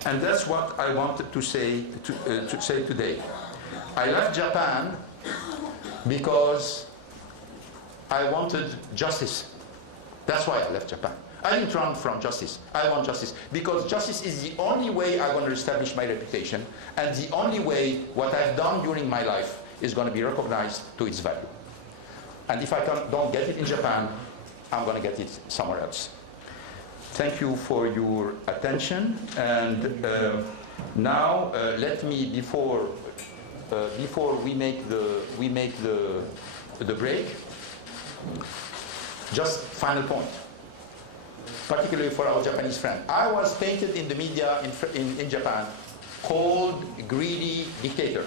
And that's what I wanted to say today. I left Japan because I wanted justice. That's why I left Japan. I didn't run from justice. I want justice because justice is the only way I'm going to establish my reputation, and the only way what I've done during my life is going to be recognized to its value. And if I don't get it in Japan, I'm going to get it somewhere else. Thank you for your attention. And now let me, before we make the break, just final point, particularly for our Japanese friend. I was painted in the media in Japan called greedy dictator.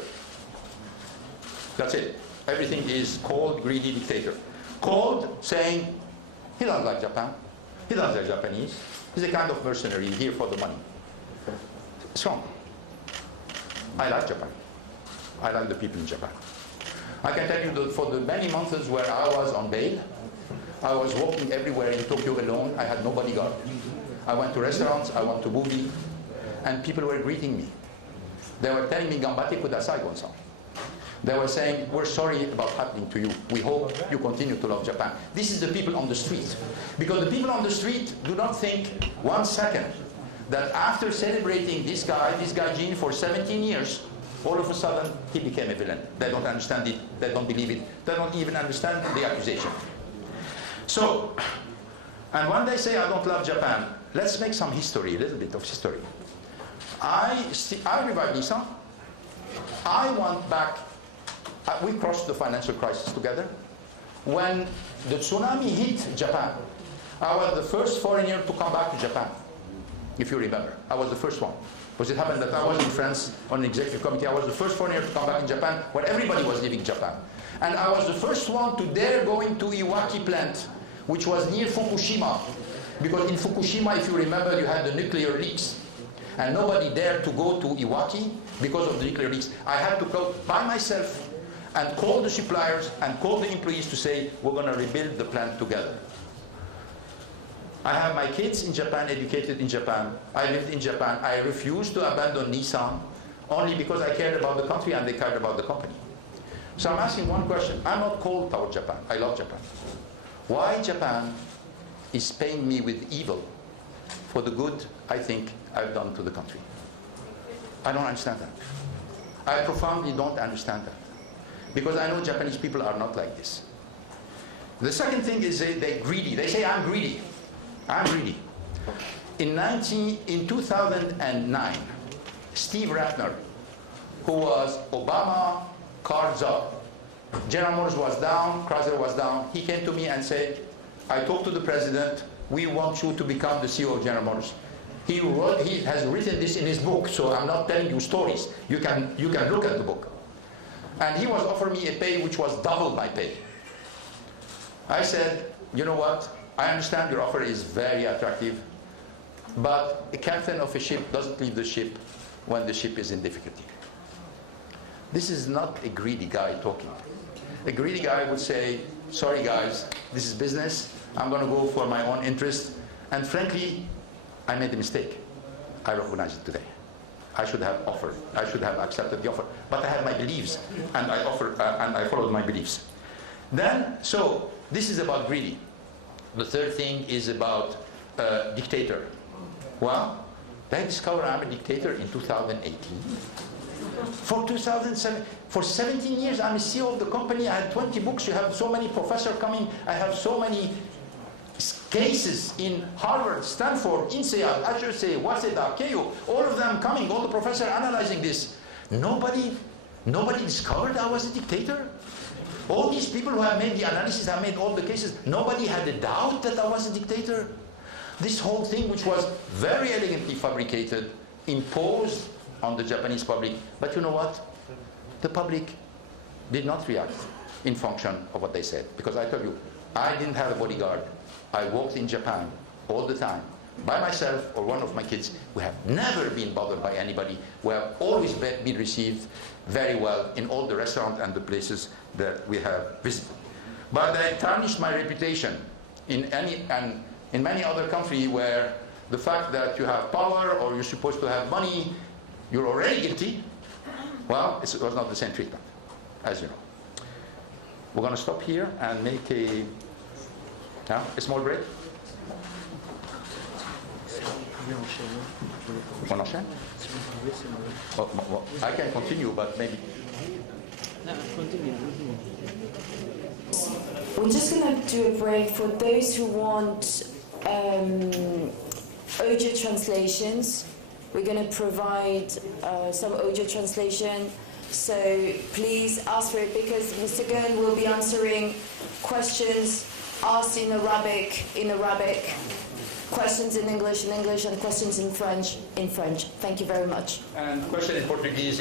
That's it. Everything is called greedy dictator. Called saying, he doesn't like Japan. He doesn't like Japanese. He's a kind of mercenary here for the money. It's wrong. I like Japan. I like the people in Japan. I can tell you that for the many months where I was on bail, I was walking everywhere in Tokyo alone. I had no bodyguard. I went to restaurants, I went to movies, and people were greeting me. They were telling me, "Gambate kudasai, Ghosn." They were saying, "We're sorry about happening to you. We hope you continue to love Japan." This is the people on the street. Because the people on the street do not think 1 second that after celebrating this guy Gene, for 17 years, all of a sudden he became a villain. They don't understand it. They don't believe it. They don't even understand the accusation. So, and when they say I don't love Japan, let's make some history, a little bit of history. I revived Nissan. I went back. We crossed the financial crisis together. When the tsunami hit Japan, I was the first foreigner to come back to Japan. if you remember. I was the first one. Because it happened that I was in France on an executive committee. I was the first foreigner to come back in Japan when everybody was leaving Japan. And I was the first one to dare going to Iwaki plant, which was near Fukushima. Because in Fukushima, if you remember, you had the nuclear leaks. And nobody dared to go to Iwaki because of the nuclear leaks. I had to go by myself and call the suppliers and call the employees to say, we're going to rebuild the plant together. I have my kids in Japan, educated in Japan. I lived in Japan. I refused to abandon Nissan only because I cared about the country and they cared about the company. So I'm asking one question. I'm not cold toward Japan. I love Japan. Why Japan is paying me with evil for the good I think I've done to the country? I don't understand that. I profoundly don't understand that. Because I know Japanese people are not like this. The second thing is they're greedy. They say, I'm greedy. I'm greedy. In 2009, Steve Ratner, who was Obama car czar, General Motors was down, Chrysler was down, he came to me and said, I talked to the president, we want you to become the CEO of General Motors. He has written this in his book, so I'm not telling you stories. You can look at the book. And he was offering me a pay which was double my pay. I said, you know what? I understand your offer is very attractive, but a captain of a ship doesn't leave the ship when the ship is in difficulty. This is not a greedy guy talking. A greedy guy would say, sorry guys, this is business. I'm going to go for my own interest. And frankly, I made a mistake. I recognize it today. I should have offered. I should have accepted the offer. But I had my beliefs, and I offered, and I followed my beliefs. Then, so this is about greedy. The third thing is about dictator. Well, they discovered I'm a dictator in 2018. For 2007, for 17 years, I'm a CEO of the company. I had 20 books. You have so many professors coming. I have so many cases in Harvard, Stanford, INSEAD, HEC, Waseda, Keio, all of them coming, all the professors analyzing this. Nobody discovered I was a dictator. All these people who have made the analysis, have made all the cases, nobody had a doubt that I was a dictator. This whole thing, which was very elegantly fabricated, imposed on the Japanese public. But you know what? The public did not react in function of what they said. Because I tell you, I didn't have a bodyguard. I walked in Japan all the time, by myself or one of my kids. We have never been bothered by anybody. We have always been received very well in all the restaurants and the places that we have visited. But I tarnished my reputation in many other countries where the fact that you have power or you're supposed to have money, you're already guilty. Well, it was not the same treatment, as you know. We're going to stop here and make a small break. On enchaîne? Oh, well, I can continue, but maybe. We're just going to do a break for those who want audio translations. We're going to provide some audio translation. So please ask for it, because Mr. Ghosn will be answering questions asked in Arabic, questions in English, and questions in French, Thank you very much. And question in Portuguese,